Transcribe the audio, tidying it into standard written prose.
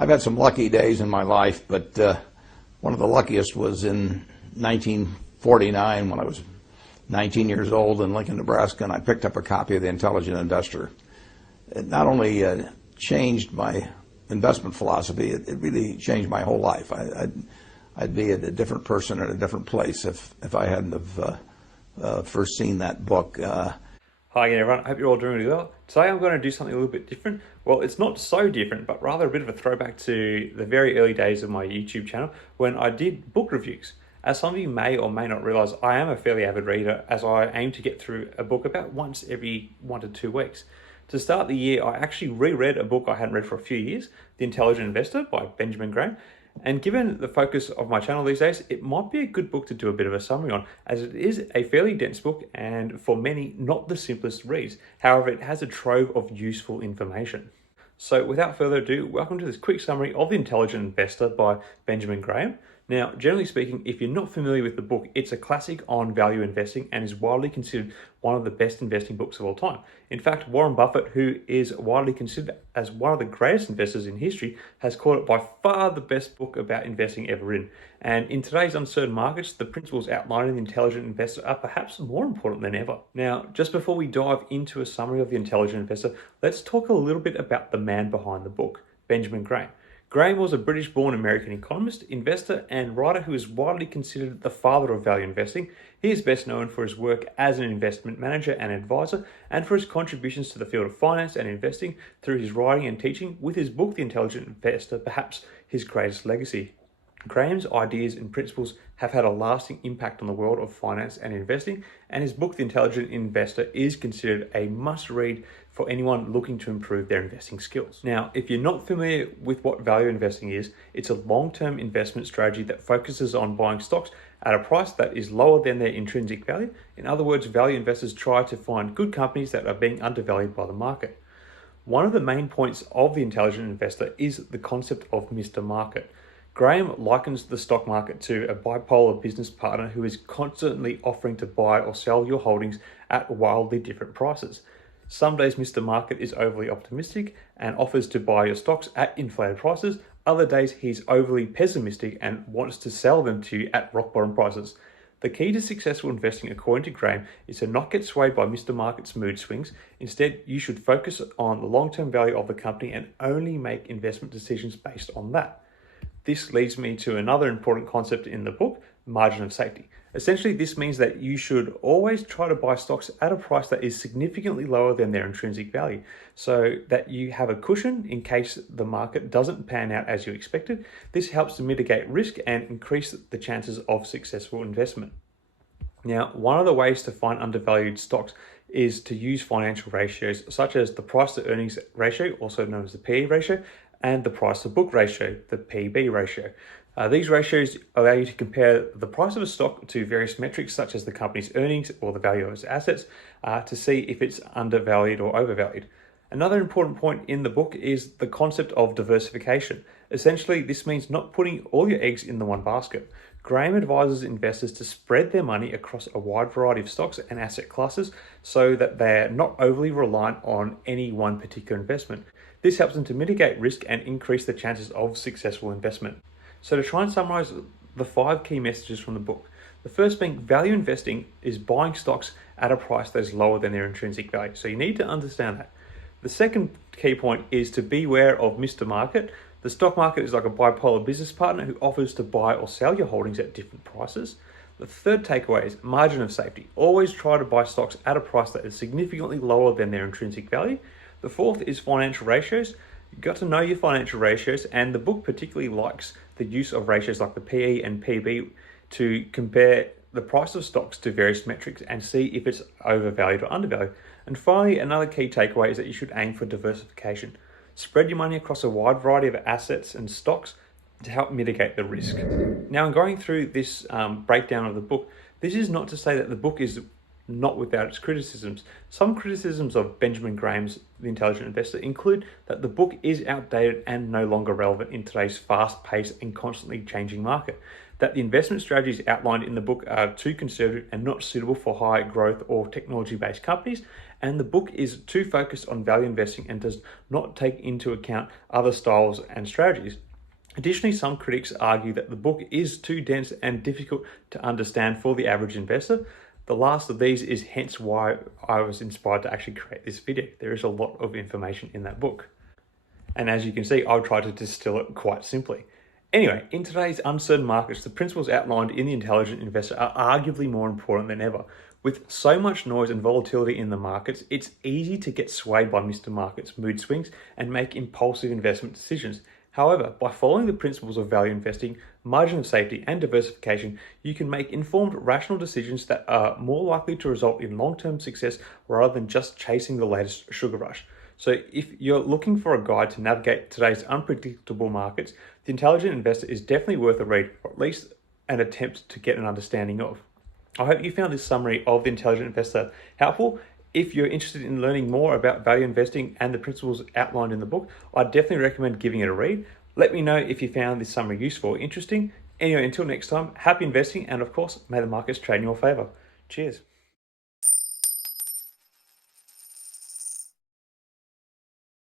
I've had some lucky days in my life, but one of the luckiest was in 1949 when I was 19 years old in Lincoln, Nebraska, and I picked up a copy of The Intelligent Investor. It not only changed my investment philosophy, it really changed my whole life. I'd be a different person in a different place if I hadn't have first seen that book. Hi again everyone, I hope you're all doing really well. Today I'm going to do something a little bit different. Well, it's not so different, but rather a bit of a throwback to the very early days of my YouTube channel when I did book reviews. As some of you may or may not realize, I am a fairly avid reader, as I aim to get through a book about once every 1 to 2 weeks. To start the year, I actually reread a book I hadn't read for a few years, The Intelligent Investor by Benjamin Graham. And given the focus of my channel these days, it might be a good book to do a bit of a summary on, as it is a fairly dense book and for many not the simplest reads. However, it has a trove of useful information. So without further ado, welcome to this quick summary of The Intelligent Investor by Benjamin Graham. Now, generally speaking, if you're not familiar with the book, it's a classic on value investing and is widely considered one of the best investing books of all time. In fact, Warren Buffett, who is widely considered as one of the greatest investors in history, has called it by far the best book about investing ever written. And in today's uncertain markets, the principles outlined in The Intelligent Investor are perhaps more important than ever. Now, just before we dive into a summary of The Intelligent Investor, let's talk a little bit about the man behind the book, Benjamin Graham. Graham was a British-born American economist, investor, and writer who is widely considered the father of value investing. He is best known for his work as an investment manager and advisor, and for his contributions to the field of finance and investing through his writing and teaching, with his book, The Intelligent Investor, perhaps his greatest legacy. Graham's ideas and principles have had a lasting impact on the world of finance and investing, and his book, The Intelligent Investor, is considered a must-read for anyone looking to improve their investing skills. Now, if you're not familiar with what value investing is, it's a long-term investment strategy that focuses on buying stocks at a price that is lower than their intrinsic value. In other words, value investors try to find good companies that are being undervalued by the market. One of the main points of The Intelligent Investor is the concept of Mr. Market. Graham likens the stock market to a bipolar business partner who is constantly offering to buy or sell your holdings at wildly different prices. Some days Mr. Market is overly optimistic and offers to buy your stocks at inflated prices. Other days he's overly pessimistic and wants to sell them to you at rock bottom prices. The key to successful investing, according to Graham, is to not get swayed by Mr. Market's mood swings. Instead, you should focus on the long-term value of the company and only make investment decisions based on that. This leads me to another important concept in the book, margin of safety. Essentially, this means that you should always try to buy stocks at a price that is significantly lower than their intrinsic value, so that you have a cushion in case the market doesn't pan out as you expected. This helps to mitigate risk and increase the chances of successful investment. Now, one of the ways to find undervalued stocks is to use financial ratios such as the price to earnings ratio, also known as the PE ratio, and the price to book ratio, the PB ratio. These ratios allow you to compare the price of a stock to various metrics such as the company's earnings or the value of its assets to see if it's undervalued or overvalued. Another important point in the book is the concept of diversification. Essentially, this means not putting all your eggs in the one basket. Graham advises investors to spread their money across a wide variety of stocks and asset classes so that they're not overly reliant on any one particular investment. This helps them to mitigate risk and increase the chances of successful investment. So to try and summarize the 5 key messages from the book, the first being value investing is buying stocks at a price that is lower than their intrinsic value. So you need to understand that. The second key point is to beware of Mr. Market. The stock market is like a bipolar business partner who offers to buy or sell your holdings at different prices. The third takeaway is margin of safety. Always try to buy stocks at a price that is significantly lower than their intrinsic value. The fourth is financial ratios. You've got to know your financial ratios, and the book particularly likes the use of ratios like the PE and PB to compare the price of stocks to various metrics and see if it's overvalued or undervalued. And finally, another key takeaway is that you should aim for diversification. Spread your money across a wide variety of assets and stocks to help mitigate the risk. Now, in going through this breakdown of the book, this is not to say that the book is not without its criticisms. Some criticisms of Benjamin Graham's The Intelligent Investor include that the book is outdated and no longer relevant in today's fast-paced and constantly changing market. that the investment strategies outlined in the book are too conservative and not suitable for high growth or technology-based companies, and the book is too focused on value investing and does not take into account other styles and strategies. Additionally, some critics argue that the book is too dense and difficult to understand for the average investor. The last of these is hence why I was inspired to actually create this video. There is a lot of information in that book. And as you can see, I'll try to distill it quite simply. Anyway, in today's uncertain markets, the principles outlined in The Intelligent Investor are arguably more important than ever. With so much noise and volatility in the markets, it's easy to get swayed by Mr. Market's mood swings and make impulsive investment decisions. However, by following the principles of value investing, margin of safety, and diversification, you can make informed, rational decisions that are more likely to result in long-term success rather than just chasing the latest sugar rush. So if you're looking for a guide to navigate today's unpredictable markets, The Intelligent Investor is definitely worth a read, or at least an attempt to get an understanding of. I hope you found this summary of The Intelligent Investor helpful. If you're interested in learning more about value investing and the principles outlined in the book, I'd definitely recommend giving it a read. Let me know if you found this summary useful or interesting. Anyway, until next time, happy investing, and of course, may the markets trade in your favor. Cheers.